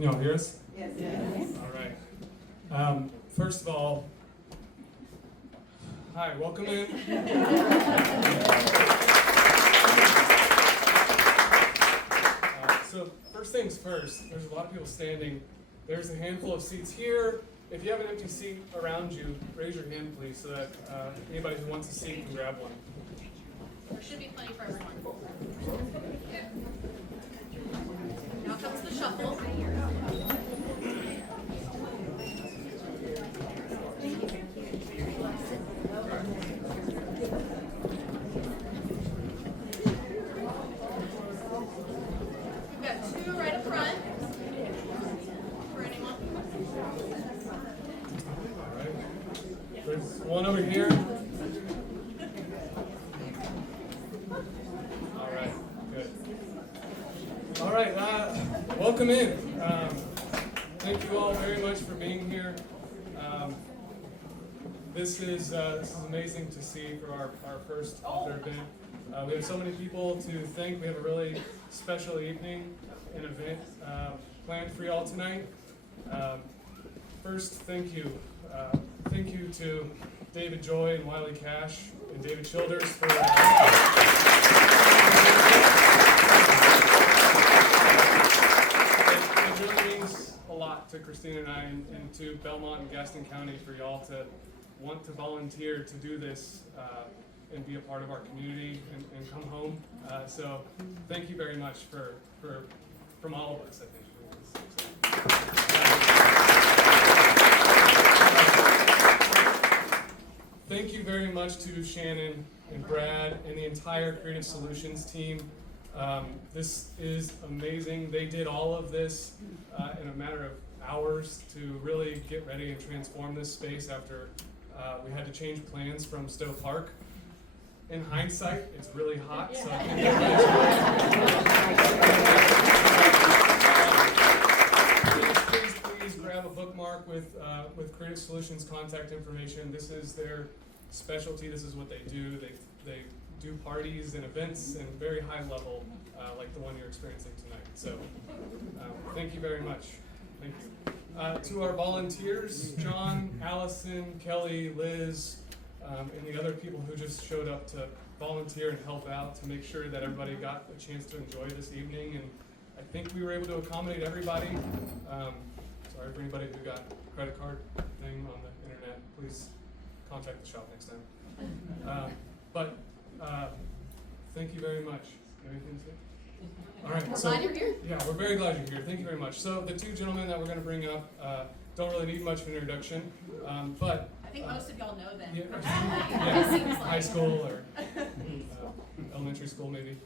Can y'all hear us? Yes. Yes. All right. First of all, hi, welcome in. So first things first, there's a lot of people standing. There's a handful of seats here. If you have an empty seat around you, raise your hand please so that anybody who wants a seat can grab one. There should be plenty for everyone. Now comes the shuffle. We've got two right up front. For anyone. All right. There's one over here. All right, good. All right, welcome in. Thank you all very much for being here. This is amazing to see for our first author event. We have so many people to thank. We have a really special evening and event planned for y'all tonight. First, thank you. Thank you to David Joy and Wiley Cash and David Childers for it really means a lot to Christina and I and to Belmont and Gaston County for y'all to want to volunteer to do this and be a part of our community and come home. So thank you very much from all of us, I think. Thank you very much to Shannon and Brad and the entire Creative Solutions team. This is amazing. They did all of this in a matter of hours to really get ready and transform this space after we had to change plans from Stowe Park. In hindsight, it's really hot, so I think please grab a bookmark with Creative Solutions contact information. This is their specialty. This is what they do. They do parties and events and very high level, like the one you're experiencing tonight. So thank you very much. Thank you. To our volunteers, John, Allison, Kelly, Liz, and the other people who just showed up to volunteer and help out to make sure that everybody got a chance to enjoy this evening. And I think we were able to accommodate everybody. Sorry for anybody who got a credit card thing on the internet. Please contact the shop next time. But thank you very much. Anything to say? All right. We're glad you're here. Yeah, we're very glad you're here. Thank you very much. So the two gentlemen that we're going to bring up don't really need much of an introduction, but I think most of y'all know them. yeah, It seems like. high school or elementary school maybe.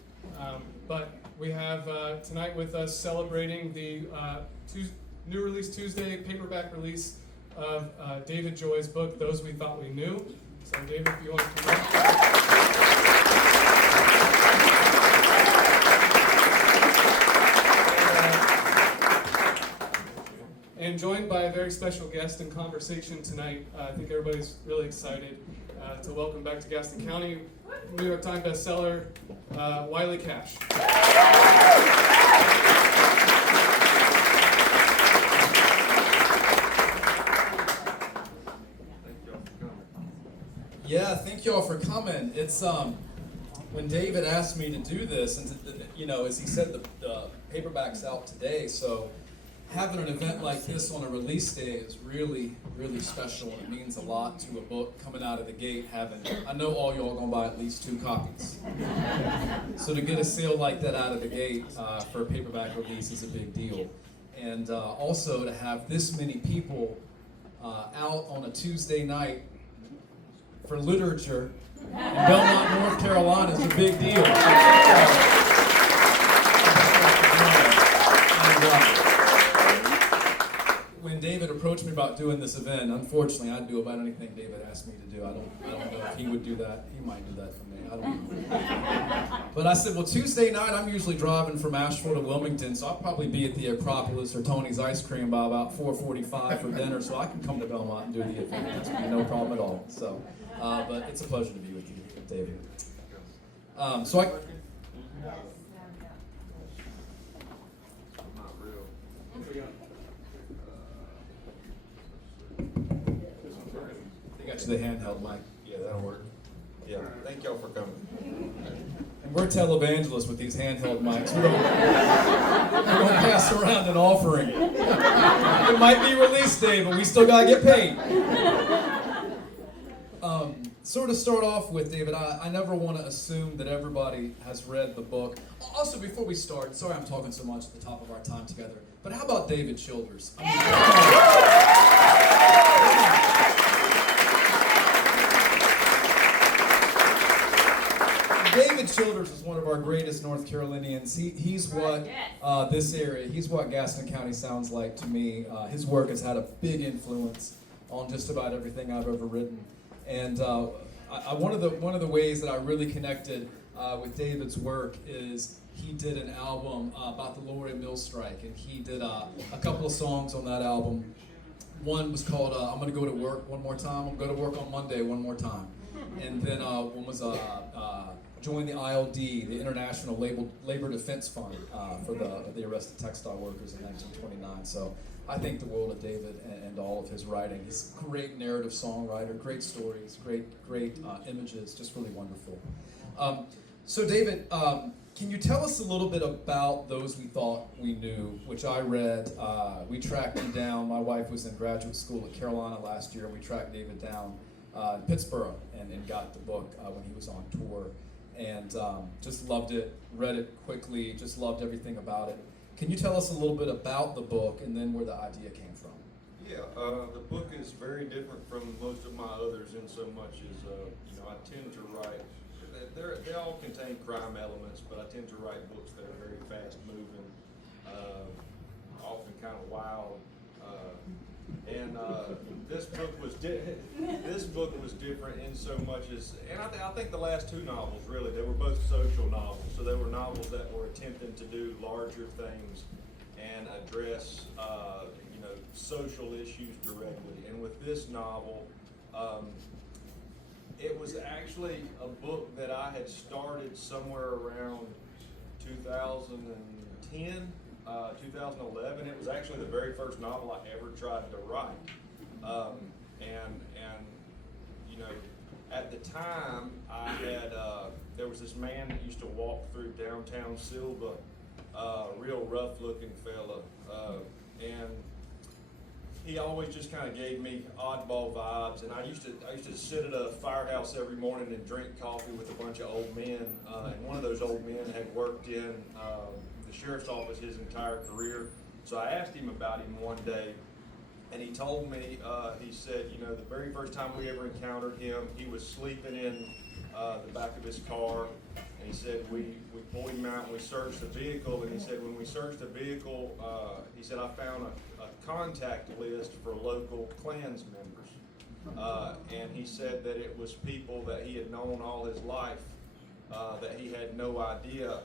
But we have tonight with us celebrating the new release Tuesday paperback release of David Joy's book, Those We Thought We Knew. So David, if you want to come up. And joined by a very special guest in conversation tonight. I think everybody's really excited to welcome back to Gaston County New York Times bestseller, Wiley Cash. Yeah, thank you all for coming. It's when David asked me to do this, and as he said, the paperback's out today, so having an event like this on a release day is really, really special, and it means a lot to a book coming out of the gate. I know all y'all gonna buy at least 2 copies. So to get a sale like that out of the gate for a paperback release is a big deal. And also to have this many people out on a Tuesday night for literature in Belmont, North Carolina is a big deal. When David approached me about doing this event, unfortunately, I'd do about anything David asked me to do. I don't know if he would do that. He might do that for me. I don't know. But I said, well, Tuesday night, I'm usually driving from Asheville to Wilmington, so I'll probably be at the Acropolis or Tony's Ice Cream by about 4:45 for dinner, so I can come to Belmont and do the event. That's no problem at all. So, but it's a pleasure to be with you, David. So I. the handheld mic. Yeah, that'll work. Yeah, thank y'all for coming. And we're televangelists with these handheld mics. We don't pass around an offering. It might be release day, but we still gotta get paid. So to start off with, David, I never want to assume that everybody has read the book. Also, before we start, sorry I'm talking so much at the top of our time together, but how about David Childers? I mean, David Childers is one of our greatest North Carolinians. He's what this area, he's what Gaston County sounds like to me. His work has had a big influence on just about everything I've ever written. And one of the ways that I really connected with David's work is he did an album about the Lower Mill strike, and he did a couple of songs on that album. One was called "I'm Gonna Go to Work One More Time." I'm gonna go to work on Monday one more time. And then one was join the ILD, the International Labor Defense Fund, for the arrested textile workers in 1929. So I think the world of David and all of his writing. He's a great narrative songwriter, great stories, great images, just really wonderful. So David, can you tell us a little bit about Those We Thought We Knew, which I read. We tracked him down. My wife was in graduate school at Carolina last year, and we tracked David down in Pittsburgh and got the book when he was on tour. And just loved it, read it quickly, just loved everything about it. Can you tell us a little bit about the book and then where the idea came from? Yeah, the book is very different from most of my others in so much as, I tend to write, they all contain crime elements, but I tend to write books that are very fast moving, often kind of wild. And this book was different in so much as, and I think the last two novels really, they were both social novels. So they were novels that were attempting to do larger things and address social issues directly. And with this novel, it was actually a book that I had started somewhere around 2010. 2011. It was actually the very first novel I ever tried to write, at the time I had there was this man that used to walk through downtown Silva, real rough-looking fella, and he always just kind of gave me oddball vibes. And I used to sit at a firehouse every morning and drink coffee with a bunch of old men, and one of those old men had worked in the sheriff's office his entire career. So I asked him about him one day, and he told me, he said, the very first time we ever encountered him, he was sleeping in the back of his car, and he said we pulled him out and we searched the vehicle, and he said when we searched the vehicle, he said I found a contact list for local Klans members, and he said that it was people that he had known all his life, that he had no idea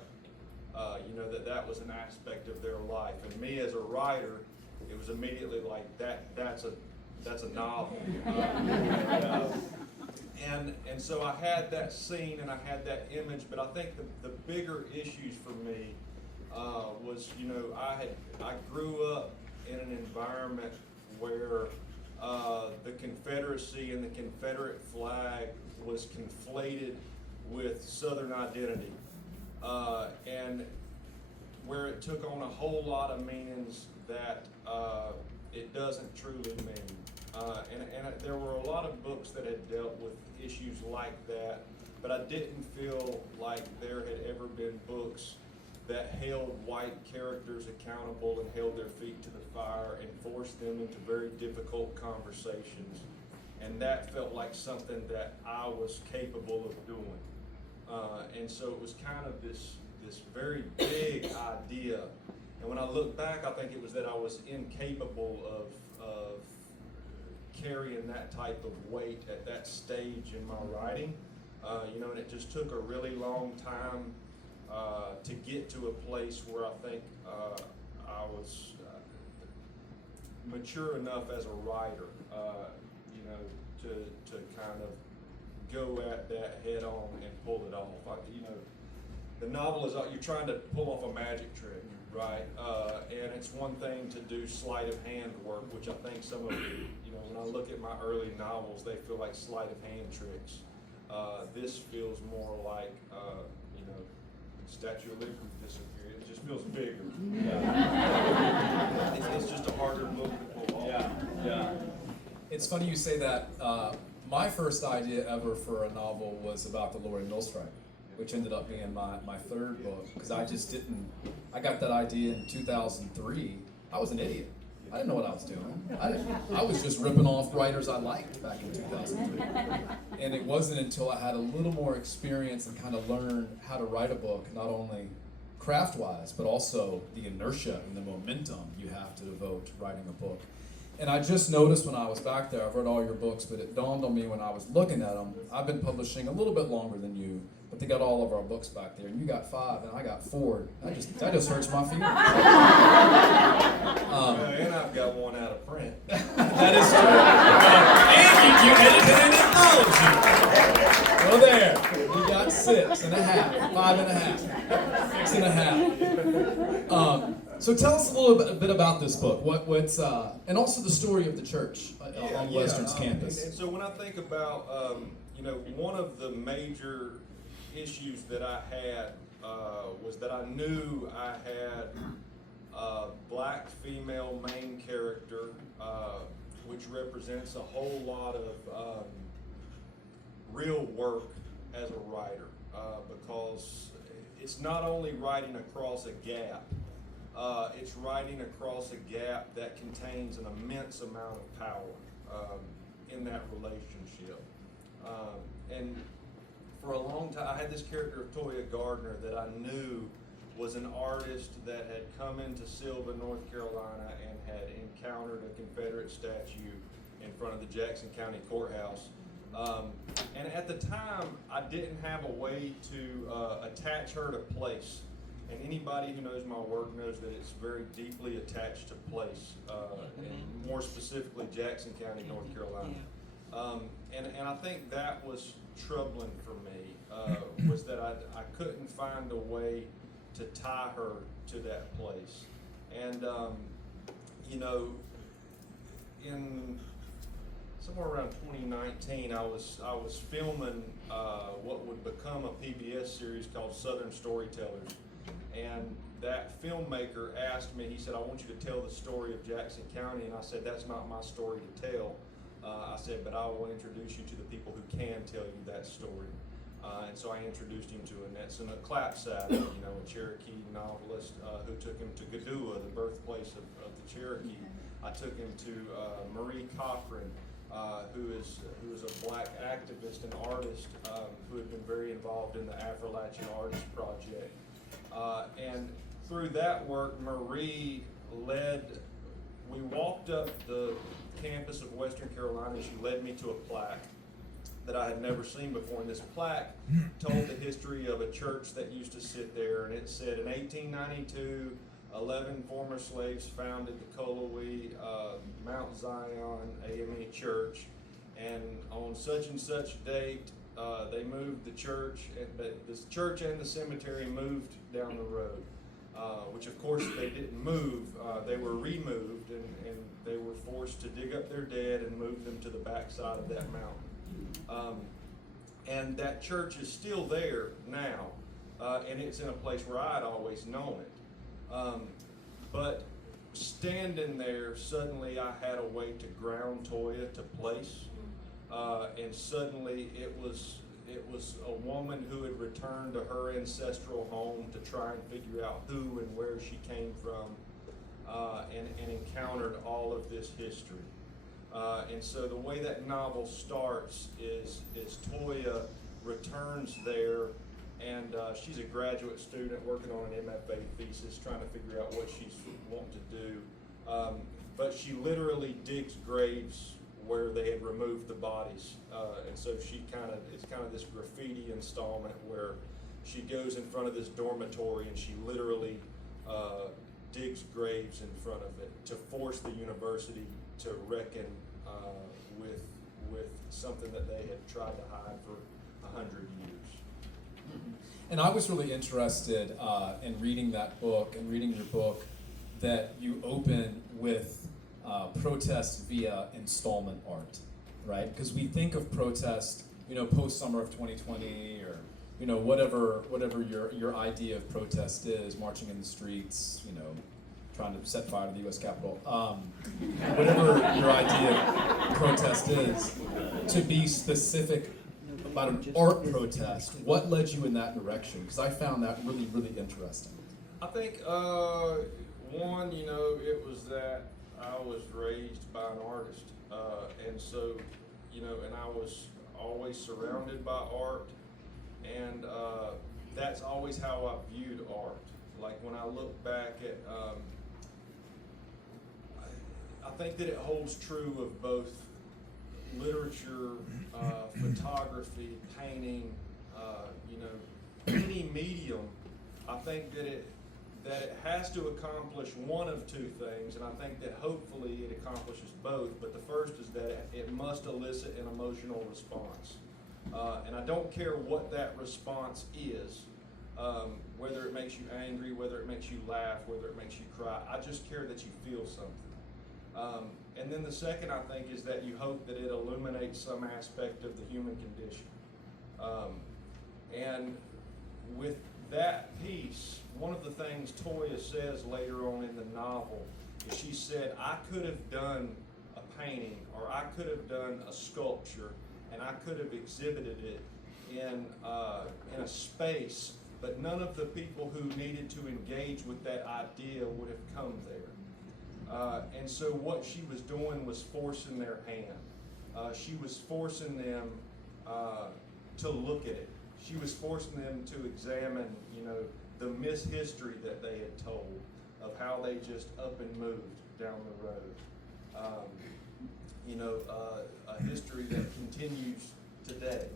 that was an aspect of their life. And me as a writer, it was immediately like that's a novel. And so I had that scene and I had that image, but I think the bigger issues for me was, I grew up in an environment where the Confederacy and the Confederate flag was conflated with Southern identity. And where it took on a whole lot of meanings that it doesn't truly mean. And there were a lot of books that had dealt with issues like that, but I didn't feel like there had ever been books that held white characters accountable and held their feet to the fire and forced them into very difficult conversations. And that felt like something that I was capable of doing. And so it was kind of this very big idea. And when I look back, I think it was that I was incapable of carrying that type of weight at that stage in my writing. And it just took a really long time to get to a place where I think I was mature enough as a writer, to kind of go at that head on and pull it off. the novel is you're trying to pull off a magic trick, right? And it's one thing to do sleight of hand work, which I think some of when I look at my early novels, they feel like sleight of hand tricks. This feels more like Statue of Liberty disappeared. It just feels bigger. It's just a harder book to pull off. Yeah. It's funny you say that. My first idea ever for a novel was about the Lori Mill strike, which ended up being my third book, because I got that idea in 2003. I was an idiot. I didn't know what I was doing. I was just ripping off writers I liked back in 2003. And it wasn't until I had a little more experience and kind of learned how to write a book, not only craft-wise, but also the inertia and the momentum you have to devote to writing a book. And I just noticed when I was back there, I've read all your books, but it dawned on me when I was looking at them, I've been publishing a little bit longer than you, but they got all of our books back there, and you got 5, and I got 4. That just hurts my feelings. And I've got one out of print. That is true. And you edited and acknowledged you. Well, there. You got 6 and a half, 5 and a half, 6 and a half. So tell us a little bit about this book. What's and also the story of the church on Western's campus. And so when I think about one of the major issues that I had was that I knew I had a black female main character, which represents a whole lot of real work as a writer, because it's not only writing across a gap, it's writing across a gap that contains an immense amount of power in that relationship. And for a long time, I had this character of Toya Gardner that I knew was an artist that had come into Sylva, North Carolina, and had encountered a Confederate statue in front of the Jackson County Courthouse. And at the time, I didn't have a way to attach her to place. And anybody who knows my work knows that it's very deeply attached to place, and more specifically Jackson County, North Carolina. And I think that was troubling for me, was that I couldn't find a way to tie her to that place. And, in somewhere around 2019, I was filming what would become a PBS series called Southern Storytellers. And that filmmaker asked me, he said, I want you to tell the story of Jackson County. And I said, that's not my story to tell. I said, but I will introduce you to the people who can tell you that story. And so I introduced him to Annetson Clapsaddle, a Cherokee novelist who took him to Gadua, the birthplace of the Cherokee. I took him to Marie Cochran, who is a black activist and artist who had been very involved in the Appalachian Artist Project. And through that work, Marie we walked up the campus of Western Carolina, and she led me to a plaque that I had never seen before. And this plaque told the history of a church that used to sit there, and it said, in 1892, 11 former slaves founded the Colowee Mount Zion AME Church, and on such and such date, they moved the church, but the church and the cemetery moved down the road, which of course they didn't move. They were removed, and they were forced to dig up their dead and move them to the backside of that mountain. And that church is still there now, and it's in a place where I'd always known it. But standing there, suddenly I had a way to ground Toya to place. And suddenly it was a woman who had returned to her ancestral home to try and figure out who and where she came from, and encountered all of this history. And so the way that novel starts is Toya returns there, and she's a graduate student working on an MFA thesis, trying to figure out what she's wanting to do. But she literally digs graves where they had removed the bodies, and so it's kind of this graffiti installment where she goes in front of this dormitory and she literally digs graves in front of it to force the university to reckon with something that they had tried to hide for 100 years. And I was really interested in reading that book and reading your book that you open with protest via installment art, right? Because we think of protest, post-summer of 2020 or, whatever your idea of protest is, marching in the streets, trying to set fire to the U.S. Capitol, whatever your idea of protest is, to be specific about an art protest, what led you in that direction? Because I found that really, really interesting. I think, one, it was that I was raised by an artist. And so, and I was always surrounded by art. And that's always how I viewed art. Like when I look back at, I think that it holds true of both literature, photography, painting, any medium. I think that it has to accomplish one of two things, and I think that hopefully it accomplishes both. But the first is that it must elicit an emotional response, and I don't care what that response is, whether it makes you angry, whether it makes you laugh, whether it makes you cry. I just care that you feel something. And then the second, I think, is that you hope that it illuminates some aspect of the human condition. And with that piece, one of the things Toya says later on in the novel is she said, I could have done a painting or I could have done a sculpture and I could have exhibited it in a space, but none of the people who needed to engage with that idea would have come there. And so what she was doing was forcing their hand. She was forcing them to look at it. She was forcing them to examine, the mishistory that they had told of how they just up and moved down the road. A history that continues today.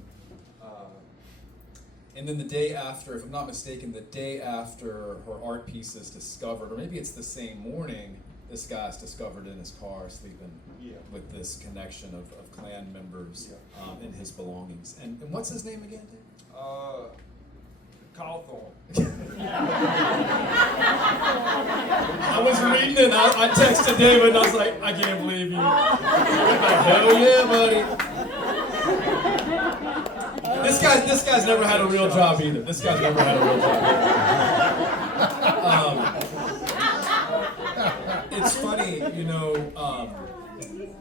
And then the day after, if I'm not mistaken, the day after her art piece is discovered, or maybe it's the same morning, this guy's discovered in his car sleeping with this connection of Klan members in his belongings. And what's his name again, Dave? Cawthorn. I was reading it, I texted David and I was like, I can't believe you. Like, hell yeah, buddy. This guy's never had a real job either. This guy's never had a real job. It's funny,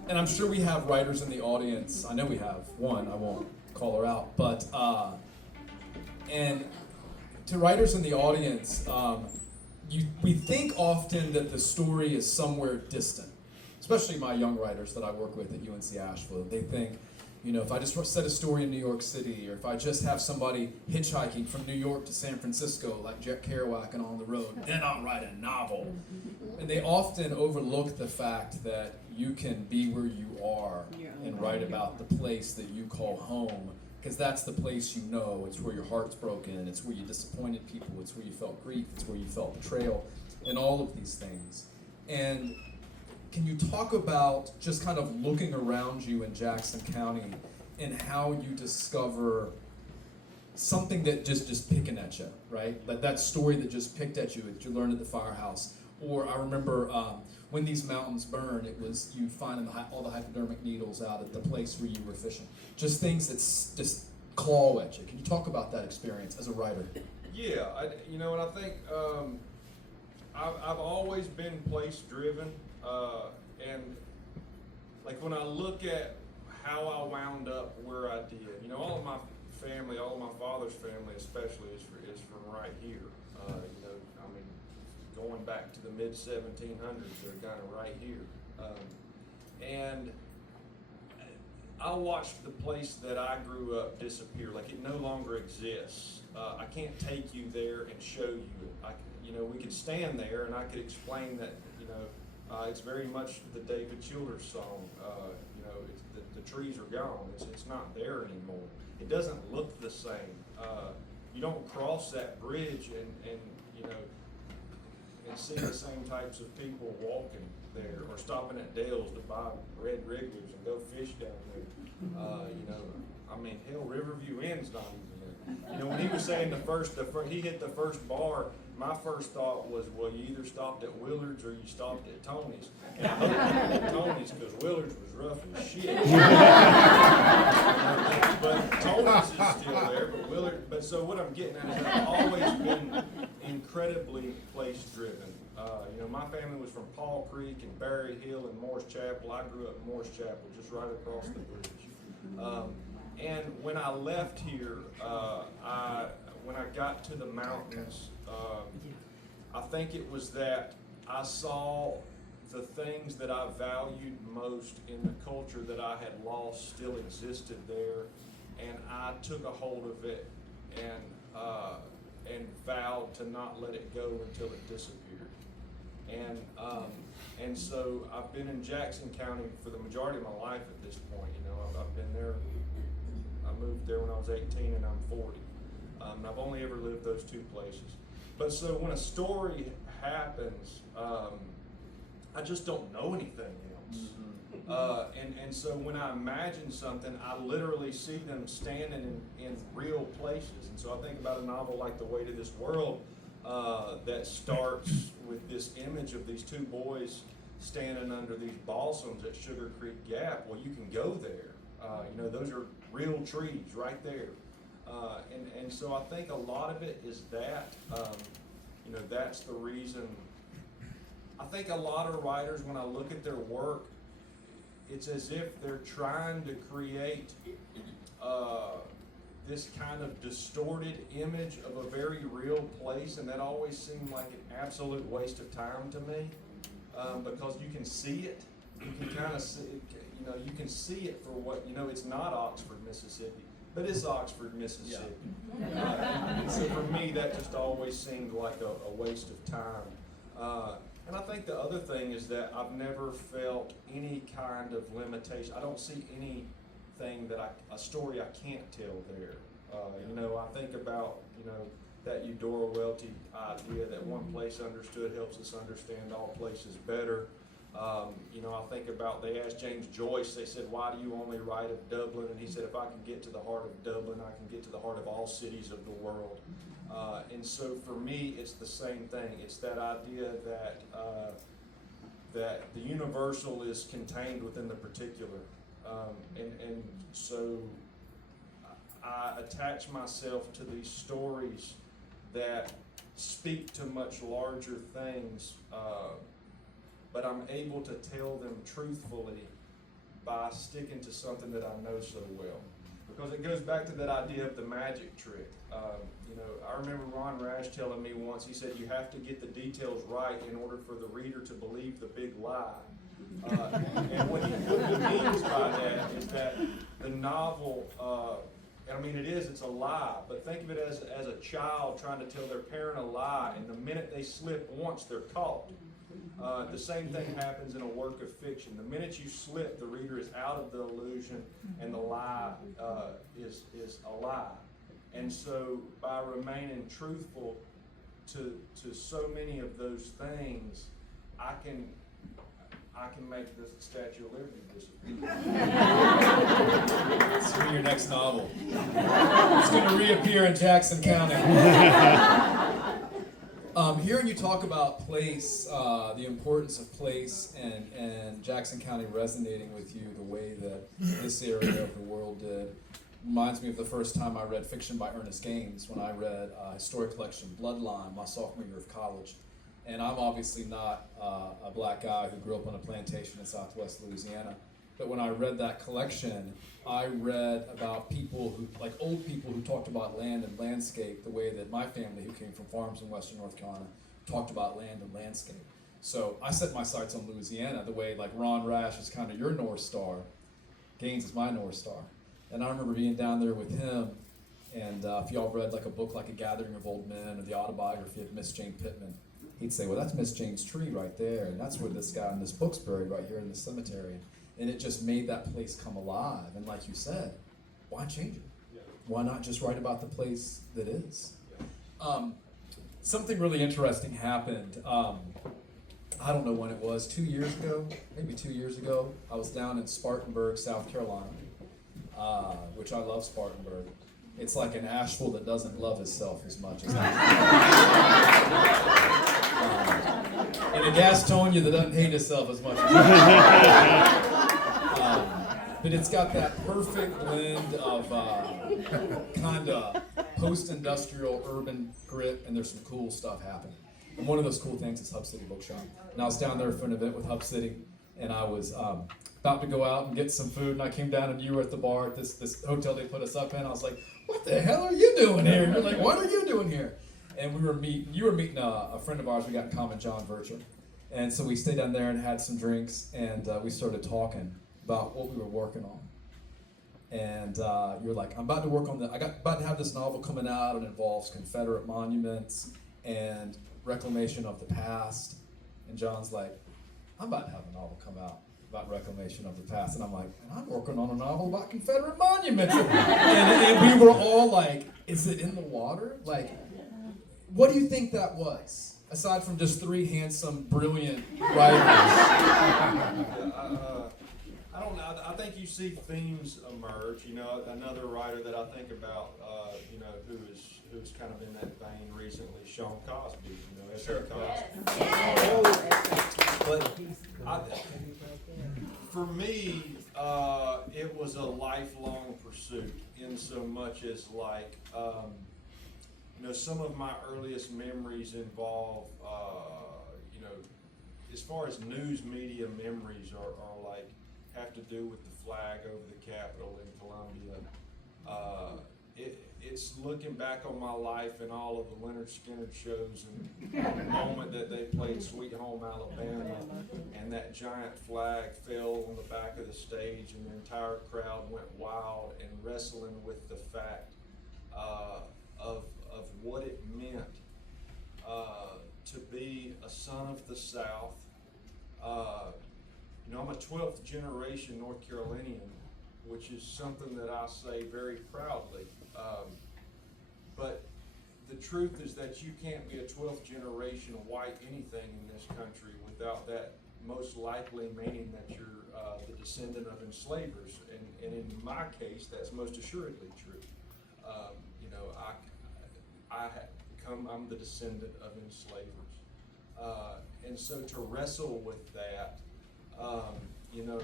and I'm sure we have writers in the audience. I know we have one, I won't call her out, but, and to writers in the audience, we think often that the story is somewhere distant, especially my young writers that I work with at UNC Asheville. They think, if I just set a story in New York City, or if I just have somebody hitchhiking from New York to San Francisco, like Jack Kerouac and On the Road, then I'll write a novel. And they often overlook the fact that you can be where you are and write about the place that you call home, because that's the place you know. It's where your heart's broken, it's where you disappointed people, it's where you felt grief, it's where you felt betrayal, and all of these things. And can you talk about just kind of looking around you in Jackson County and how you discover something that just picking at you, right? Like that story that just picked at you that you learned at the firehouse. Or I remember When These Mountains Burn, it was you finding all the hypodermic needles out at the place where you were fishing. Just things that just claw at you. Can you talk about that experience as a writer? Yeah, and I think I've always been place-driven, and like when I look at how I wound up where I did, all of my family, all of my father's family especially is from right here. Going back to the mid-1700s, they're kind of right here. And I watched the place that I grew up disappear, like it no longer exists. I can't take you there and show you it. We could stand there and I could explain that, it's very much the David Childers song. The trees are gone. It's not there anymore. It doesn't look the same. You don't cross that bridge and see the same types of people walking there or stopping at Dale's to buy red wrigglers and go fish down there. Hell, Riverview Inn's not even there. You know, when he was saying he hit the first bar, my first thought was, well, you either stopped at Willard's or you stopped at Tony's. And I hope you hit Tony's because Willard's was rough as shit. But Tony's is still there, but so what I'm getting at is I've always been incredibly place driven. You know, my family was from Paul Creek and Berry Hill and Morris Chapel. I grew up in Morris Chapel, just right across the bridge. And when I left here, when I got to the mountains, I think it was that I saw the things that I valued most in the culture that I had lost still existed there, and I took a hold of it and vowed to not let it go until it disappeared. And so I've been in Jackson County for the majority of my life at this point. You know, I've been there. I moved there when I was 18 and I'm 40. And I've only ever lived those two places. But so when a story happens, I just don't know anything else. And so when I imagine something, I literally see them standing in real places. And so I think about a novel like The Way to This World that starts with this image of these two boys standing under these balsams at Sugar Creek Gap. Well, you can go there. You know, those are real trees right there. And so I think a lot of it is that, you know, that's the reason. I think a lot of writers, when I look at their work, it's as if they're trying to create this kind of distorted image of a very real place, and that always seemed like an absolute waste of time to me, because you can see it. You can kind of see it, you know, you can see it for what, you know, it's not Oxford, Mississippi, but it's Oxford, Mississippi. Yeah. And so for me, that just always seemed like a waste of time. And I think the other thing is that I've never felt any kind of limitation. I don't see anything a story I can't tell there. You know, I think about, you know, that Eudora Welty idea that one place understood helps us understand all places better. You know, I think about, they asked James Joyce, they said, why do you only write of Dublin? And he said, if I can get to the heart of Dublin, I can get to the heart of all cities of the world. And so for me, it's the same thing. It's that idea that the universal is contained within the particular. And so I attach myself to these stories that speak to much larger things, but I'm able to tell them truthfully by sticking to something that I know so well. Because it goes back to that idea of the magic trick. You know, I remember Ron Rash telling me once, he said, you have to get the details right in order for the reader to believe the big lie. And what he means by that is that the novel, I mean, it's a lie, but think of it as a child trying to tell their parent a lie, and the minute they slip once, they're caught. The same thing happens in a work of fiction. The minute you slip, the reader is out of the illusion, and the lie is a lie. And so by remaining truthful to so many of those things, I can make the Statue of Liberty disappear. It's for your next novel. It's going to reappear in Jackson County. Hearing you talk about place, the importance of place, and Jackson County resonating with you the way that this area of the world did, reminds me of the first time I read fiction by Ernest Gaines, when I read a historic collection, Bloodline, my sophomore year of college. And I'm obviously not a black guy who grew up on a plantation in southwest Louisiana. But when I read that collection, I read about people who, like old people who talked about land and landscape the way that my family, who came from farms in western North Carolina, talked about land and landscape. So I set my sights on Louisiana the way, like, Ron Rash is kind of your North Star. Gaines is my North Star. And I remember being down there with him, and if y'all read like a book like A Gathering of Old Men or the autobiography of Miss Jane Pittman, he'd say, well, that's Miss Jane's tree right there, and that's where this guy in this book's buried right here in the cemetery. And it just made that place come alive. And like you said, why change it? Yeah. Why not just write about the place that is? Yeah. Something really interesting happened. I don't know when it was, 2 years ago, maybe 2 years ago. I was down in Spartanburg, South Carolina, which I love Spartanburg. It's like an Asheville that doesn't love himself as much as and a Gastonia that doesn't hate itself as much as but it's got that perfect blend of kind of post-industrial urban grit, and there's some cool stuff happening. And one of those cool things is Hub City Bookshop. And I was down there for an event with Hub City, and I was about to go out and get some food, and I came down and you were at the bar at this hotel they put us up in. I was like, what the hell are you doing here? And you're like, what are you doing here? And you were meeting a friend of ours we got in common, John Virtue. And so we stayed down there and had some drinks, and we started talking about what we were working on. And you're like, I'm about to work on about to have this novel coming out. It involves Confederate monuments and reclamation of the past. And John's like, I'm about to have a novel come out about reclamation of the past. And I'm like, and I'm working on a novel about Confederate monuments. and we were all like, is it in the water? Like, what do you think that was? Aside from just three handsome, brilliant writers. I don't know. I think you see themes emerge. You know, another writer that I think about, you know, who's kind of in that vein recently, Sean Cosby. You know, F.A. Cosby. Yes. But for me, it was a lifelong pursuit. In so much as like, you know, some of my earliest memories involve, you know, as far as news media memories are like. Have to do with the flag over the Capitol in Columbia. It's looking back on my life and all of the Leonard Skinner shows and the moment that they played Sweet Home Alabama and that giant flag fell on the back of the stage and the entire crowd went wild and wrestling with the fact of what it meant to be a son of the South. You know, I'm a 12th generation North Carolinian, which is something that I say very proudly. But the truth is that you can't be a 12th generation white anything in this country without that most likely meaning that you're the descendant of enslavers. And in my case, that's most assuredly true. You know, I'm the descendant of enslavers. And so to wrestle with that, you know,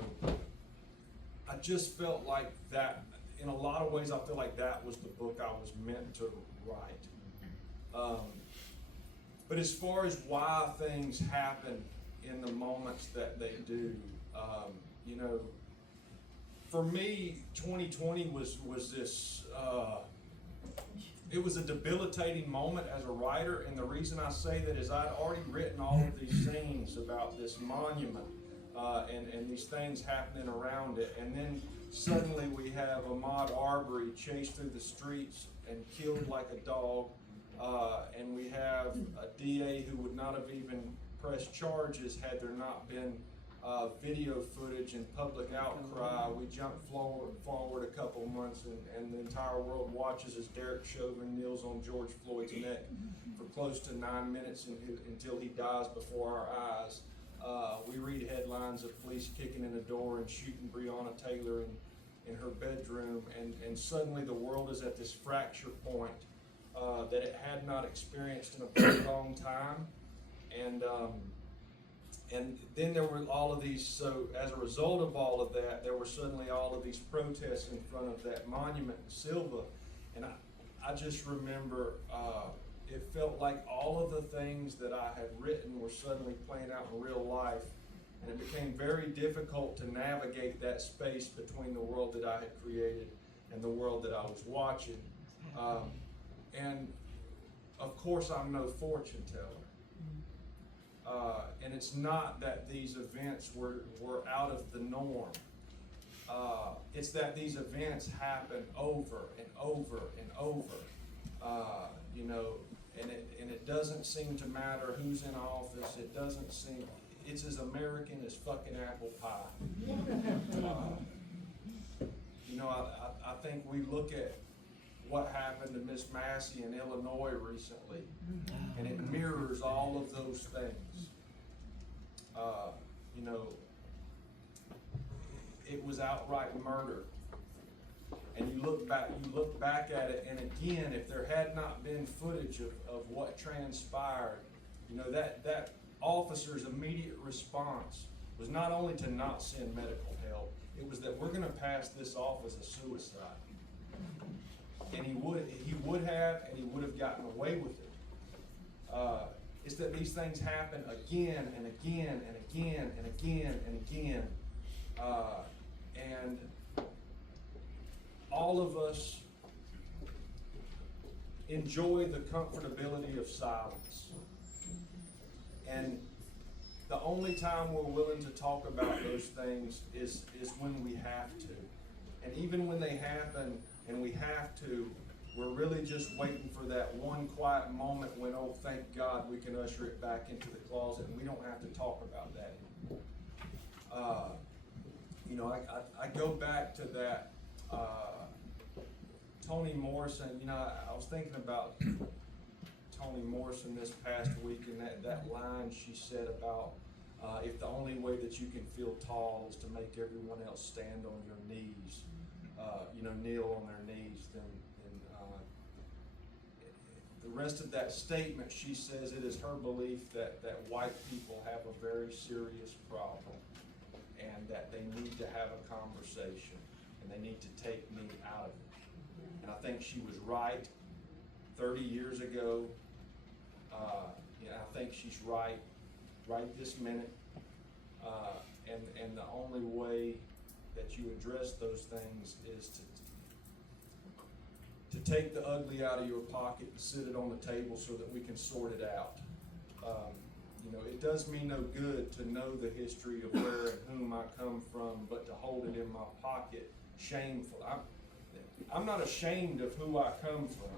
I just felt like that, in a lot of ways, I feel like that was the book I was meant to write. But as far as why things happen in the moments that they do, you know, for me, 2020 was this, it was a debilitating moment as a writer, and the reason I say that is I'd already written all of these things about this monument. And these things happening around it, and then suddenly we have Ahmaud Arbery chased through the streets and killed like a dog, and we have a DA who would not have even pressed charges had there not been video footage and public outcry. We jump forward a couple months, and the entire world watches as Derek Chauvin kneels on George Floyd's neck for close to 9 minutes until he dies before our eyes. We read headlines of police kicking in a door and shooting Breonna Taylor in her bedroom, and suddenly the world is at this fracture point that it had not experienced in a very long time. And then there were all of these, so as a result of all of that, there were suddenly all of these protests in front of that monument in Silva. And I just remember it felt like all of the things that I had written were suddenly playing out in real life. And it became very difficult to navigate that space between the world that I had created and the world that I was watching. And of course, I'm no fortune teller. And it's not that these events were out of the norm. It's that these events happen over and over and over. You know, and it doesn't seem to matter who's in office. It doesn't seem, it's as American as fucking apple pie. You know, I think we look at what happened to Miss Massey in Illinois recently, and it mirrors all of those things. You know, it was outright murder. And you look back at it, and again, if there had not been footage of what transpired, you know, that officer's immediate response was not only to not send medical help, it was that we're gonna pass this off as a suicide. And he would have gotten away with it. It's that these things happen again and again and again and again and again. And all of us enjoy the comfortability of silence. And the only time we're willing to talk about those things is when we have to. And even when they happen and we have to, we're really just waiting for that one quiet moment when, oh, thank God, we can usher it back into the closet and we don't have to talk about that anymore. You know, I go back to that Toni Morrison. You know, I was thinking about Toni Morrison this past week, and that line she said about if the only way that you can feel tall is to make everyone else stand on your knees, you know, kneel on their knees, then the rest of that statement, she says it is her belief that white people have a very serious problem and that they need to have a conversation and they need to take me out of it. And I think she was right 30 years ago. You know, I think she's right this minute. And the only way that you address those things is to take the ugly out of your pocket and sit it on the table so that we can sort it out. You know, it does me no good to know the history of where and whom I come from, but to hold it in my pocket shameful. I'm not ashamed of who I come from.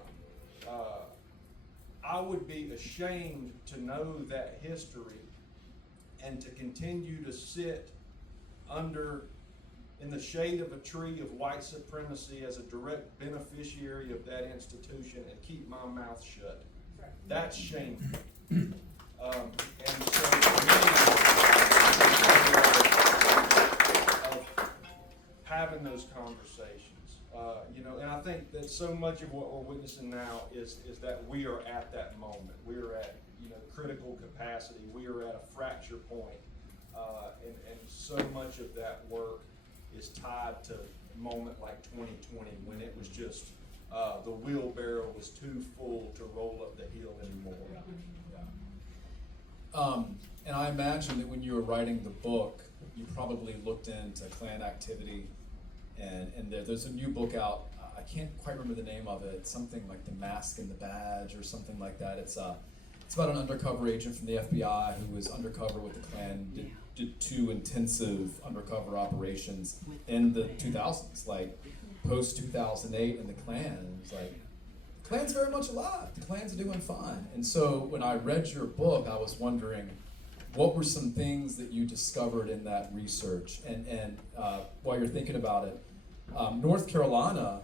I would be ashamed to know that history and to continue to sit in the shade of a tree of white supremacy as a direct beneficiary of that institution and keep my mouth shut. That's shameful. And so for me, of having those conversations, you know, and I think that so much of what we're witnessing now is that we are at that moment. We are at, you know, critical capacity. We are at a fracture point. And so much of that work is tied to a moment like 2020 when it was just the wheelbarrow was too full to roll up the hill anymore. And I imagine that when you were writing the book, you probably looked into Klan activity, and there's a new book out. I can't quite remember the name of it. Something like The Mask and the Badge or something like that. It's about an undercover agent from the FBI who was undercover with the Klan, did 2 intensive undercover operations in the 2000s, like post 2008, and the Klan. And it was like, the Klan's very much alive. The Klan's doing fine. And so when I read your book, I was wondering, what were some things that you discovered in that research? And while you're thinking about it, North Carolina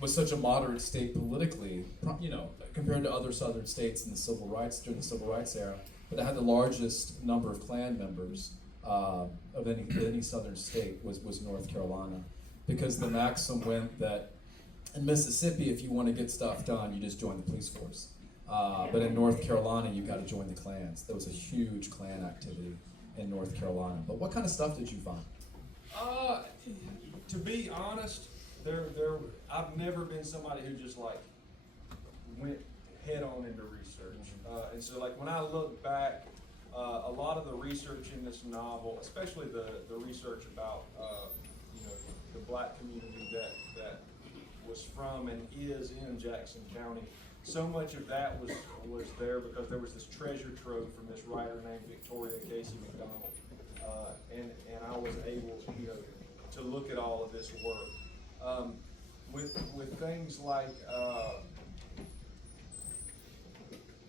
was such a moderate state politically, you know, compared to other southern states in the civil rights, during the civil rights era, but it had the largest number of Klan members of any southern state was North Carolina, because the maxim went that in Mississippi, if you want to get stuff done, you just join the police force. But in North Carolina, you got to join the Klans. There was a huge Klan activity in North Carolina. But what kind of stuff did you find? To be honest, I've never been somebody who just like went head on into research. And so like when I look back, a lot of the research in this novel, especially the research about you know, the black community that was from and is in Jackson County, so much of that was there because there was this treasure trove from this writer named Victoria Casey McDonald, and I was able, you know, to look at all of this work. With things like,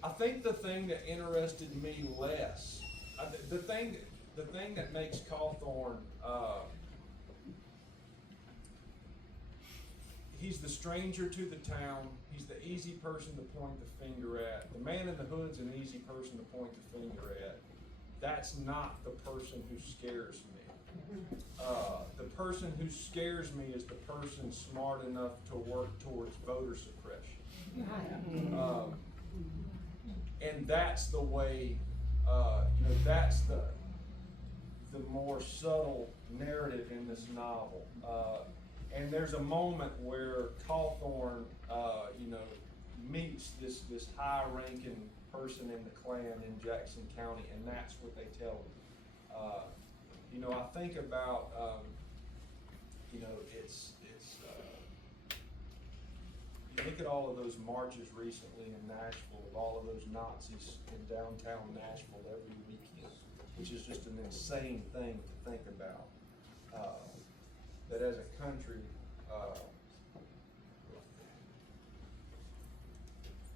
I think the thing that interested me less, the thing that makes Cawthorn, he's the stranger to the town. He's the easy person to point the finger at. The man in the hood's an easy person to point the finger at. That's not the person who scares me. the person who scares me is the person smart enough to work towards voter suppression. And that's the way, that's the more subtle narrative in this novel. And there's a moment where Cawthorn, meets this high-ranking person in the Klan in Jackson County, and that's what they tell him. I think about, you look at all of those marches recently in Nashville, of all of those Nazis in downtown Nashville every weekend, which is just an insane thing to think about. That as a country,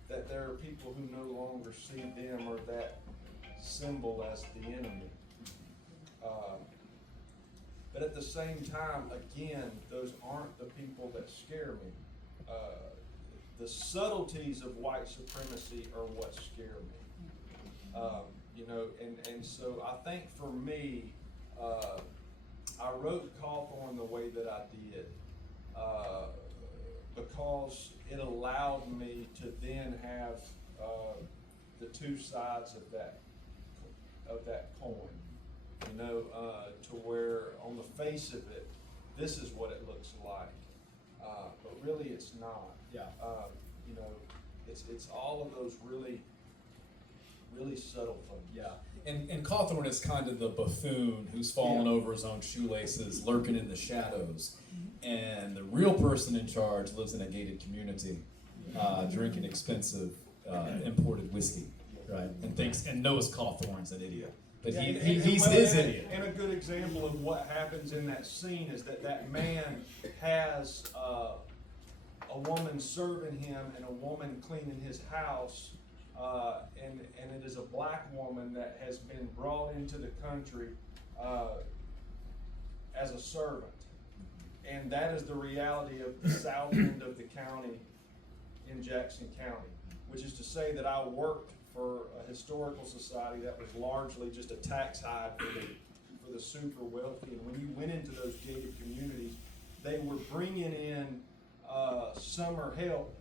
that there are people who no longer see them or that symbol as the enemy. But at the same time, again, those aren't the people that scare me. The subtleties of white supremacy are what scare me. And so I think for me, I wrote Cawthorn the way that I did because it allowed me to then have the two sides of that coin. To where on the face of it, this is what it looks like, but really it's not. Yeah. It's all of those really, really subtle things. Yeah. And Cawthorn is kind of the buffoon who's fallen over his own shoelaces, lurking in the shadows. And the real person in charge lives in a gated community, drinking expensive imported whiskey, right? And knows Cawthorn's an idiot. But he's his idiot. And a good example of what happens in that scene is that man has a woman serving him and a woman cleaning his house, and it is a black woman that has been brought into the country as a servant. And that is the reality of the south end of the county in Jackson County, which is to say that I worked for a historical society that was largely just a tax hide for the super wealthy. And when you went into those gated communities, they were bringing in summer help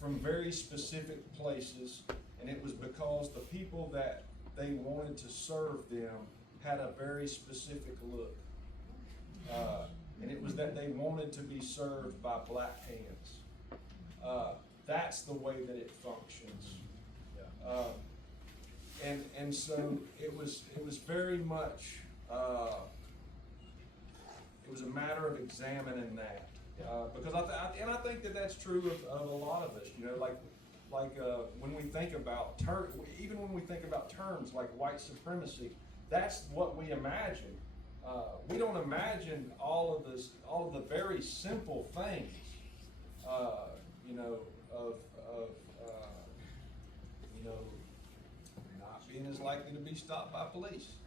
from very specific places, and it was because the people that they wanted to serve them had a very specific look. And it was that they wanted to be served by black hands. That's the way that it functions. And so it was very much, it was a matter of examining that. Because I think that that's true of a lot of us, when we think about even when we think about terms like white supremacy, that's what we imagine. We don't imagine all of the very simple things, not being as likely to be stopped by police,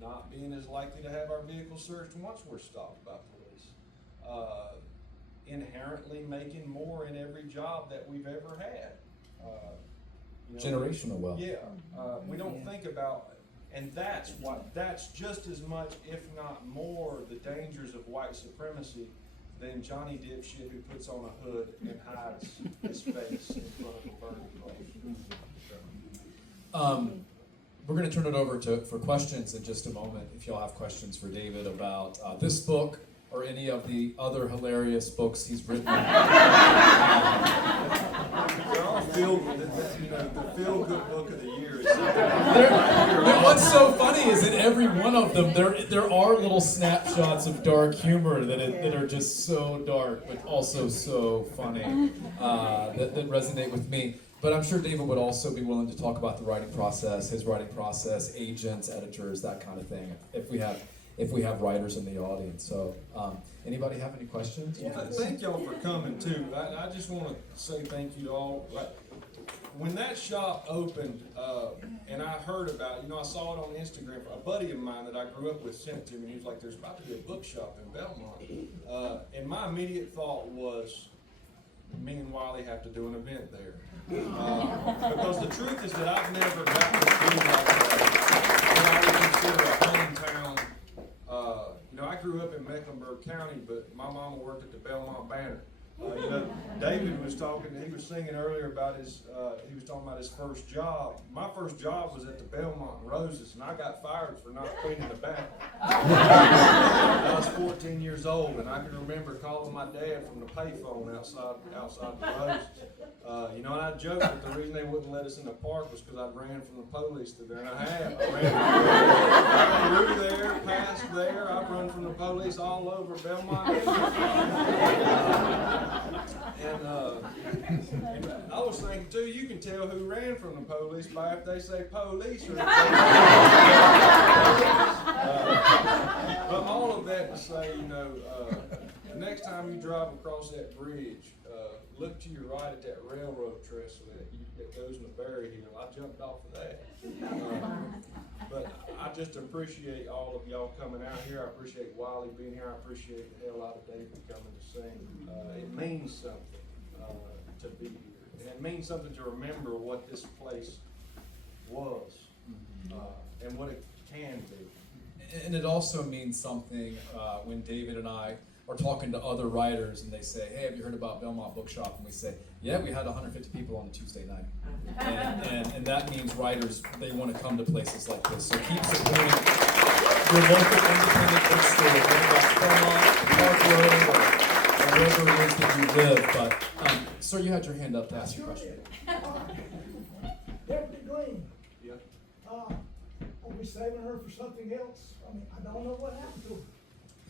not being as likely to have our vehicle searched once we're stopped by police, inherently making more in every job that we've ever had. Generational wealth. Yeah, we don't think about, and that's just as much, if not more, the dangers of white supremacy than Johnny Dipshit who puts on a hood and hides his face in front of a burning place. We're going to turn it over for questions in just a moment. If y'all have questions for David about this book or any of the other hilarious books he's written. They're all the feel-good book of the year. What's so funny is in every one of them, there are little snapshots of dark humor that are just so dark, but also so funny, that resonate with me. But I'm sure David would also be willing to talk about the writing process, his writing process, agents, editors, that kind of thing, if we have writers in the audience. So, anybody have any questions? Yeah, thank y'all for coming too. I just want to say thank you to all. When that shop opened, and I heard about it, I saw it on Instagram. A buddy of mine that I grew up with sent it to me, and he was like, "There's about to be a bookshop in Belmont." And my immediate thought was, me and Wiley have to do an event there. Because the truth is that I've never gotten to do like that. What I would consider a hometown Mecklenburg County, but my mama worked at the Belmont Banner. You know, David was talking, he was singing earlier about he was talking about his first job. My first job was at the Belmont Roses, and I got fired for not cleaning the bathroom. I was 14 years old, and I can remember calling my dad from the payphone outside the Roses. You know, and I joked that the reason they wouldn't let us in the park was because I ran from the police to there, and I have. I ran through there, past there, I've run from the police all over Belmont. And I was thinking too, you can tell who ran from the police by if they say police or if they but all of that to say, you know, the next time you drive across that bridge, look to your right at that railroad trestle that goes in the Berry Hill. I jumped off of that. But I just appreciate all of y'all coming out here. I appreciate Wiley being here. I appreciate the hell out of David coming to sing. It means something to be here. And it means something to remember what this place was and what it can be. And it also means something when David and I are talking to other writers and they say, hey, have you heard about Belmont Bookshop? And we say, yeah, we had 150 people on a Tuesday night. And that means writers, they want to come to places like this. So keep supporting your local independent bookstore, whether that's Belmont, Park Road, or wherever it is that you live. But, sir, you had your hand up to ask a question. Deputy Green, Yeah. are we saving her for something else? I mean, I don't know what happened to her.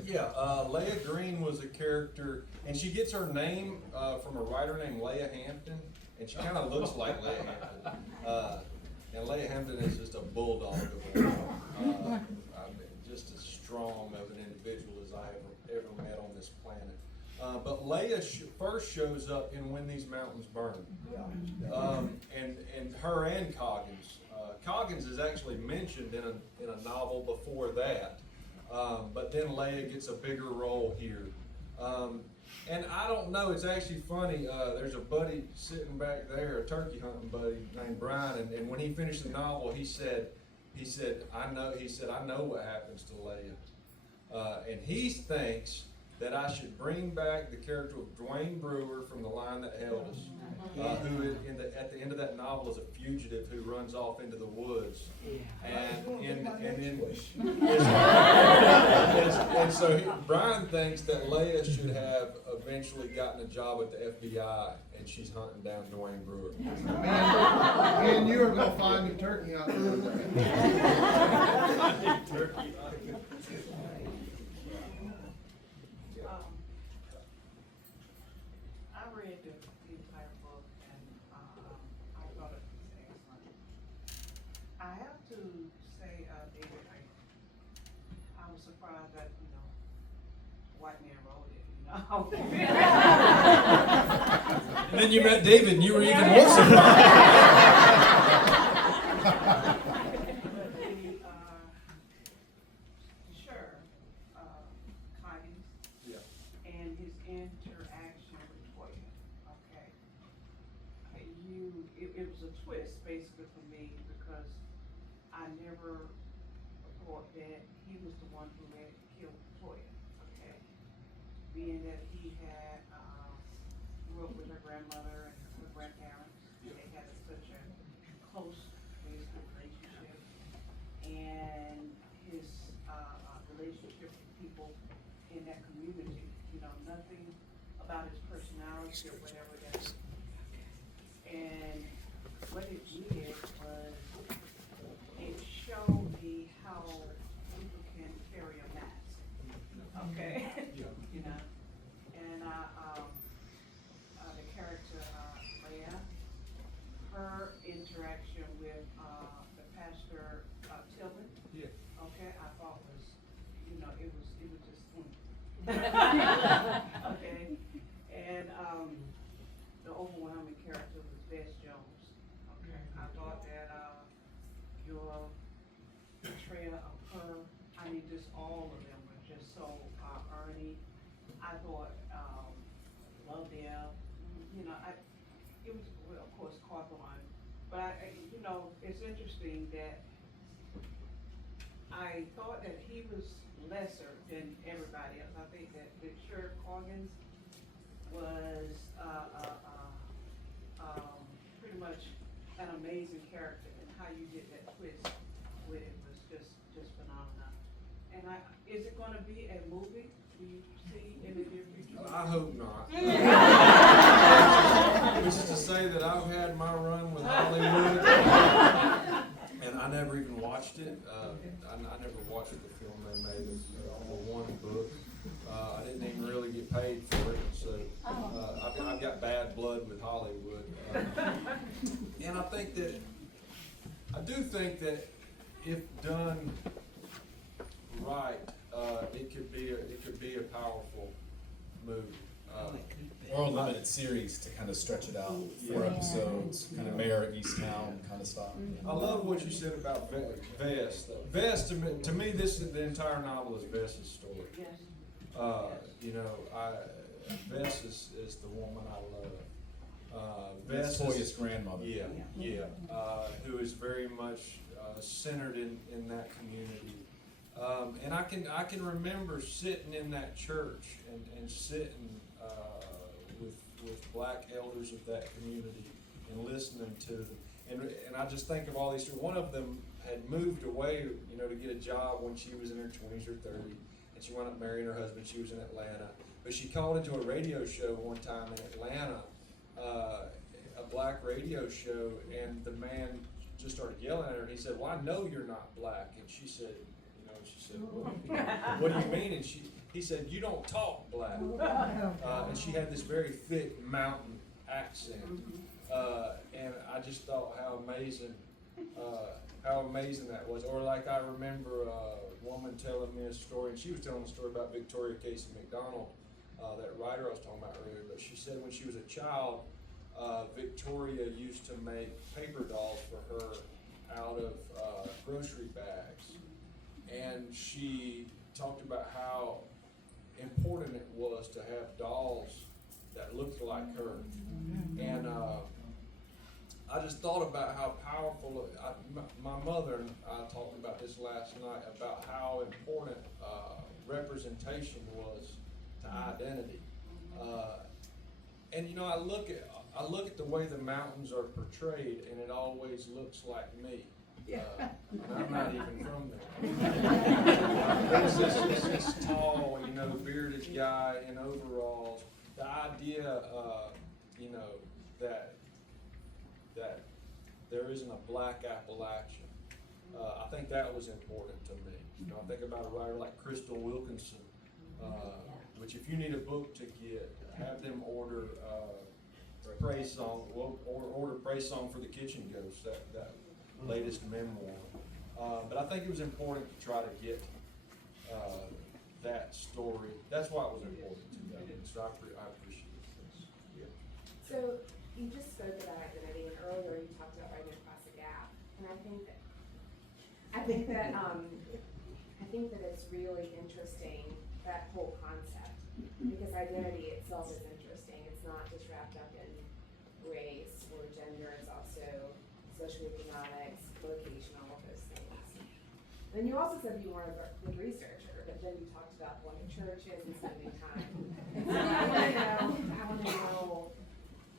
Yeah, Leah Green was a character, and she gets her name from a writer named Leah Hampton, and she kind of looks like Leah Hampton. And Leah Hampton is just a bulldog of a, just as strong of an individual as I ever met on this planet. But Leah first shows up in When These Mountains Burn, and her and Coggins. Coggins is actually mentioned in a novel before that. But then Leah gets a bigger role here. And I don't know, it's actually funny, there's a buddy sitting back there, a turkey hunting buddy named Brian, and when he finished the novel, he said, I know what happens to Leah. And he thinks that I should bring back the character of Dwayne Brewer from The Lion That Held Us, who at the end of that novel is a fugitive who runs off into the woods. And so Brian thinks that Leah should have eventually gotten a job at the FBI, and she's hunting down Dwayne Brewer. Me and you are gonna find the turkey out there. I read the entire book and I thought it was excellent. I have to say, David, I was surprised that, white man wrote it, And then you met David and you were even more surprised. Sure, Coggins. Yeah. And his interaction with Toya, okay? It was a twist basically for me because I never thought that he was the one who had killed Toya, okay? Being that he had, grew up with her grandmother and her grandparents, they had such a close basically relationship. And his, relationship with people in that community, nothing about his personality or whatever that. And what it did was, it showed me how people can carry a mask, okay? And the character, Leah, her interaction with, the pastor, Tillman, Yeah. okay, I thought was, it was just, okay, and, the overwhelming character was Bess Jones, okay, I thought that, your portrayal of her, just all of them were just so, Ernie, I thought, Lovedale, it was, well, of course, Cawthorn, but it's interesting that I thought that he was lesser than everybody else. I think that Sheriff Corgans was, pretty much an amazing character, and how you did that twist with it was just phenomenal. And is it gonna be a movie? Do you see in the near future? I hope not. Which is to say that I've had my run with Hollywood, and I never even watched it. I never watched the film they made of the one book. I didn't even really get paid for it, so I've got bad blood with Hollywood. And I do think that if done right, it could be a powerful movie. Or a limited series to kind of stretch it out, 4 episodes, kind of Mayor of Easttown kind of stuff. I love what you said about Vess. Vess, to me, the entire novel is Vess's story. Yes. Vess is the woman I love. Vess Toya's grandmother. Yeah, who is very much centered in that community. And I can remember sitting in that church and sitting with black elders of that community and listening to them. And I just think of all these. One of them had moved away, to get a job when she was in her 20s or 30s, and she wound up marrying her husband. She was in Atlanta, but she called into a radio show one time in Atlanta, a black radio show, and the man just started yelling at her, and he said, "Well, I know you're not black," and she said, "What do you mean?" And he said, "You don't talk black." And she had this very thick mountain accent. And I just thought how amazing that was. Or like I remember a woman telling me a story, and she was telling a story about Victoria Casey McDonald, that writer I was talking about earlier. But she said when she was a child, Victoria used to make paper dolls for her out of grocery bags. And she talked about how important it was to have dolls that looked like her. And I just thought about how powerful, my mother and I talked about this last night, about how important representation was to identity. And I look at the way the mountains are portrayed, and it always looks like me. And I'm not even from there. There's this tall, bearded guy in overalls. The idea, that there isn't a black Appalachian. I think that was important to me. I think about a writer like Crystal Wilkinson, which if you need a book to get, have them order Praise Song. Well, order Praise Song for the Kitchen Ghost. That latest memoir. But I think it was important to try to get that story. That's why it was important to me. So I appreciate this. Yeah. So you just spoke about identity, and earlier you talked about writing across a gap, and I think that it's really interesting, that whole concept, because identity itself is interesting. It's not just wrapped up in race or gender. It's also socioeconomics, location, all of those things. Then you also said you weren't a good researcher, but then you talked about going to churches and spending time. So I want to know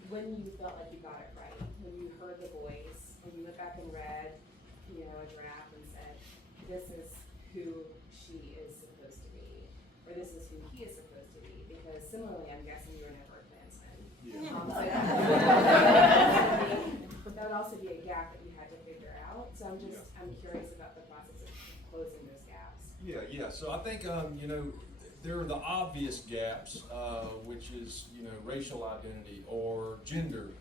when you felt like you got it right, when you heard the voice, when you went back and read, a draft and said, this is who she is supposed to be, or this is who he is supposed to be, because similarly, I'm guessing you were never a Klansman. So that would also be a gap that you had to figure out. So I'm curious about the process of closing those gaps. Yeah. So I think, there are the obvious gaps, which is, racial identity or gender,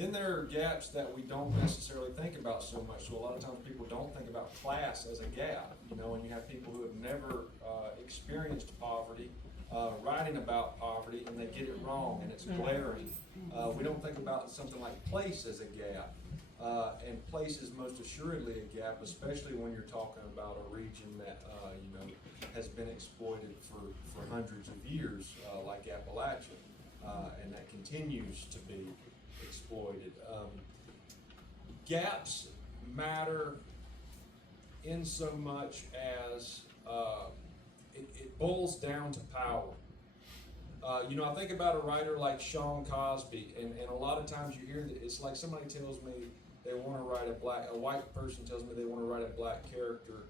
Then there are gaps that we don't necessarily think about so much. So a lot of times people don't think about class as a gap, and you have people who have never experienced poverty, writing about poverty, and they get it wrong, and it's glaring. We don't think about something like place as a gap. And place is most assuredly a gap, especially when you're talking about a region that, has been exploited for hundreds of years, like Appalachia, and that continues to be exploited. Gaps matter in so much as it boils down to power. You know, I think about a writer like Sean Cosby, and a lot of times you hear that it's like somebody tells me they want to write a white person tells me they want to write a black character,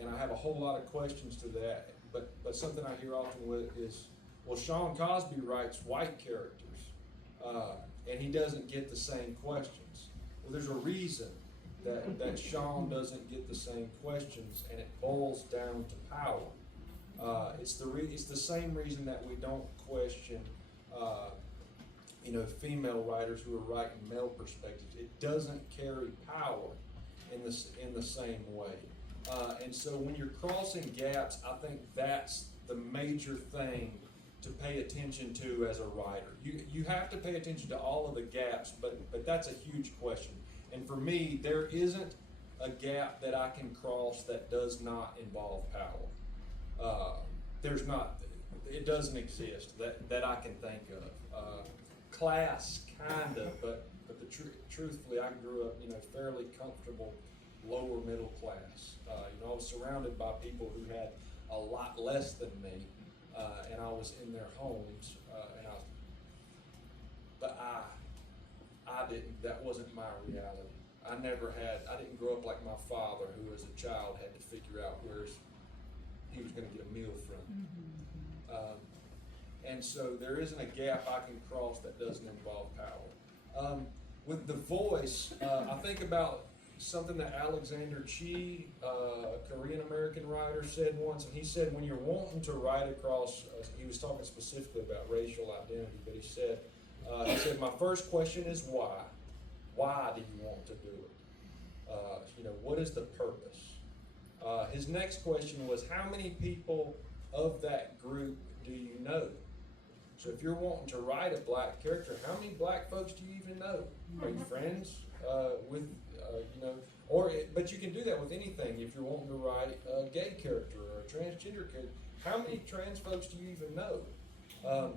and I have a whole lot of questions to that. But something I hear often is, well, Sean Cosby writes white characters, and he doesn't get the same questions. Well, there's a reason that Sean doesn't get the same questions, and it boils down to power. It's the same reason that we don't question, you know, female writers who are writing male perspectives. It doesn't carry power in the same way. And so when you're crossing gaps, I think that's the major thing to pay attention to as a writer. You have to pay attention to all of the gaps, but that's a huge question. And for me, there isn't a gap that I can cross that does not involve power. There's not, it doesn't exist that I can think of. Class, kind of, but truthfully, I grew up, you know, fairly comfortable, lower middle class. You know, I was surrounded by people who had a lot less than me, and I was in their homes, but I didn't, that wasn't my reality. I didn't grow up like my father, who as a child had to figure out where he was gonna get a meal from. And so there isn't a gap I can cross that doesn't involve power. With the voice, I think about something that Alexander Chee, a Korean American writer, said once, and he said when you're wanting to write across, he was talking specifically about racial identity, but he said, my first question is why? Why do you want to do it? You know, what is the purpose? His next question was, how many people of that group do you know? So if you're wanting to write a black character, how many black folks do you even know? Are you friends with, you know, but you can do that with anything. If you're wanting to write a gay character or a transgender character, how many trans folks do you even know?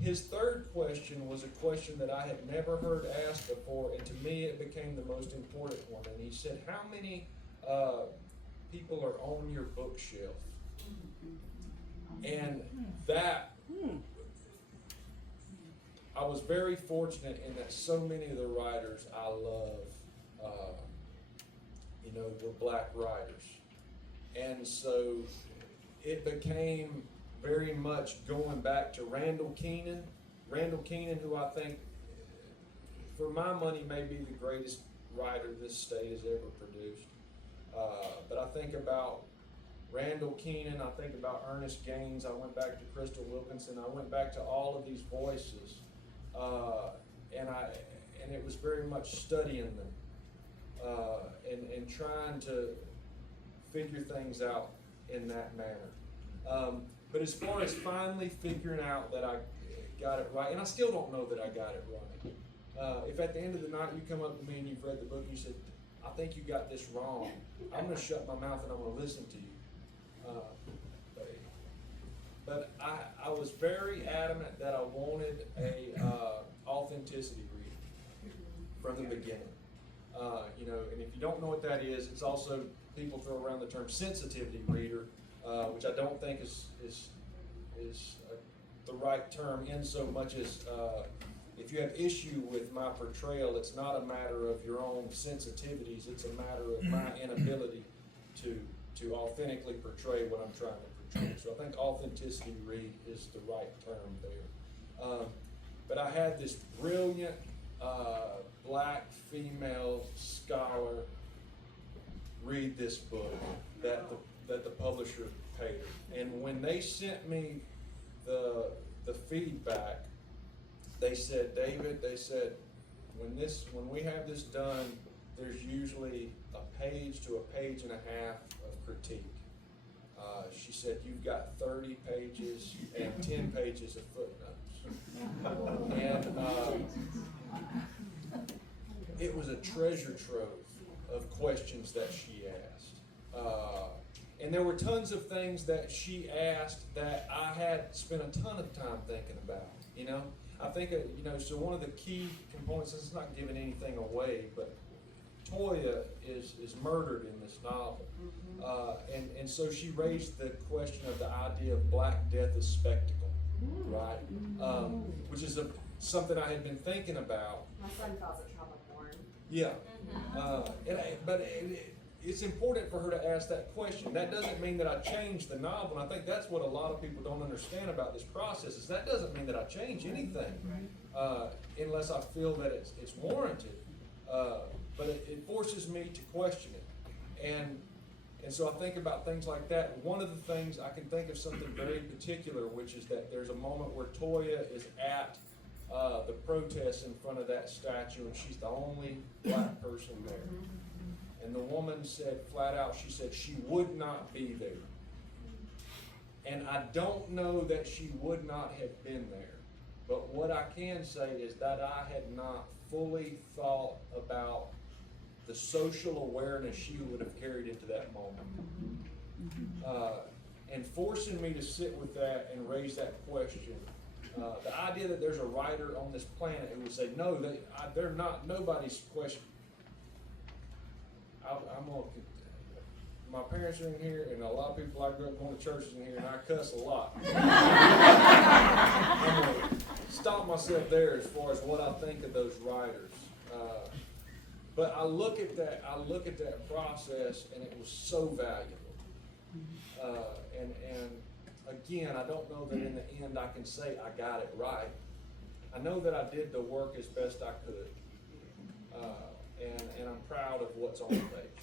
His third question was a question that I had never heard asked before, and to me it became the most important one. And he said, how many people are on your bookshelf? And that, I was very fortunate in that so many of the writers I love, you know, were black writers. And so it became very much going back to Randall Keenan, who I think, for my money, may be the greatest writer this state has ever produced. But I think about Randall Keenan, I think about Ernest Gaines, I went back to Crystal Wilkinson, I went back to all of these voices, and it was very much studying them, and trying to figure things out in that manner. But as far as finally figuring out that I got it right, and I still don't know that I got it right. If at the end of the night you come up to me and you've read the book and you said, I think you got this wrong, I'm going to shut my mouth and I'm going to listen to you. But I was very adamant that I wanted a authenticity reading from the beginning. You know, and if you don't know what that is, it's also, people throw around the term sensitivity reader, which I don't think is the right term, in so much as if you have issue with my portrayal, it's not a matter of your own sensitivities, it's a matter of my inability to authentically portray what I'm trying to portray. So I think authenticity read is the right term there. But I had this brilliant black female scholar read this book that the publisher paid her. And when they sent me the feedback, they said, David, they said, when we have this done, there's usually a page to a page and a half of critique. She said, you've got 30 pages and 10 pages of footnotes. And it was a treasure trove of questions that she asked. And there were tons of things that she asked that I had spent a ton of time thinking about, you know. I think, you know, so one of the key components, this is not giving anything away, but Toya is murdered in this novel. And so she raised the question of the idea of Black Death as spectacle, right? Which is something I had been thinking about. My son calls it trauma porn. Yeah. But it's important for her to ask that question. That doesn't mean that I change the novel, and I think that's what a lot of people don't understand about this process, is that doesn't mean that I change anything, unless I feel that it's warranted. But it forces me to question it. And so I think about things like that. One of the things, I can think of something very particular, which is that there's a moment where Toya is at the protest in front of that statue, and she's the only Black person there. And the woman said flat out, she said she would not be there. And I don't know that she would not have been there. But what I can say is that I had not fully thought about the social awareness she would have carried into that moment. And forcing me to sit with that and raise that question. The idea that there's a writer on this planet who would say, no, they're not, nobody's question. My parents are in here, and a lot of people I grew up going to churches in here, and I cuss a lot. I'm going to stop myself there as far as what I think of those writers. But I look at that process, and it was so valuable. And again, I don't know that in the end I can say I got it right. I know that I did the work as best I could. And I'm proud of what's on the page.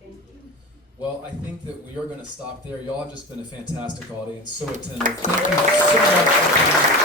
Thank you. Well, I think that we are going to stop there. Y'all have just been a fantastic audience, so attentive. Thank you so much for coming.